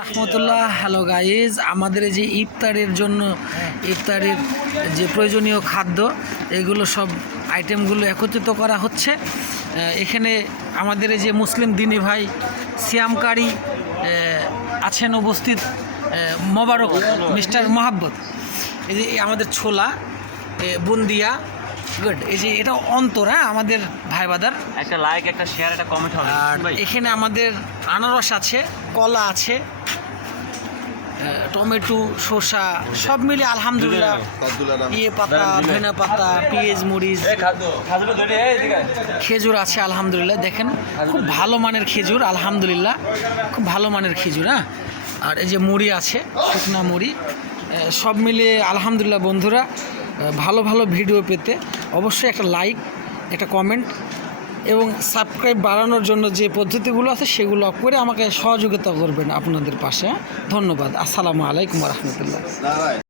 রহমতুল্লাহ। Hello guys, আমাদের এই যে ইফতারের জন্য ইফতারের যে প্রয়োজনীয় খাদ্য এগুলো সব আইটেমগুলো একত্রিত করা হচ্ছে। এখানে আমাদের এই যে মুসলিম দিনী ভাই সিয়ামকারী আছেন উপস্থিত, মোবারক মিস্টার মোহাব্বত। এই যে আমাদের ছোলা, বুন্দিয়া, গুড। এই যে এটা অন্তর, হ্যাঁ আমাদের ভাই বাদার। একটা লাইক, একটা শেয়ার, একটা কমেন্ট হবে। আর এখানে আমাদের আনারস আছে, কলা আছে, টমেটো, শসা সব মিলে আলহামদুলিল্লাহ। পাতা, ধনে পাতা, পেঁয়াজ, মরিচ, খেজুর আছে আলহামদুলিল্লাহ। দেখেন খুব ভালো মানের খেজুর, আলহামদুলিল্লাহ খুব ভালো মানের খেজুর। হ্যাঁ, আর এই যে মুড়ি আছে, শুকনা মুড়ি, সব মিলিয়ে আলহামদুলিল্লাহ। বন্ধুরা, ভালো ভালো ভিডিও পেতে অবশ্যই একটা লাইক, একটা কমেন্ট এবং সাবস্ক্রাইব বাড়ানোর জন্য যে পদ্ধতিগুলো আছে সেগুলো করে আমাকে সহযোগিতা করবেন আপনাদের পাশে। ধন্যবাদ। আসসালামু আলাইকুম রহমতুল্লাহ।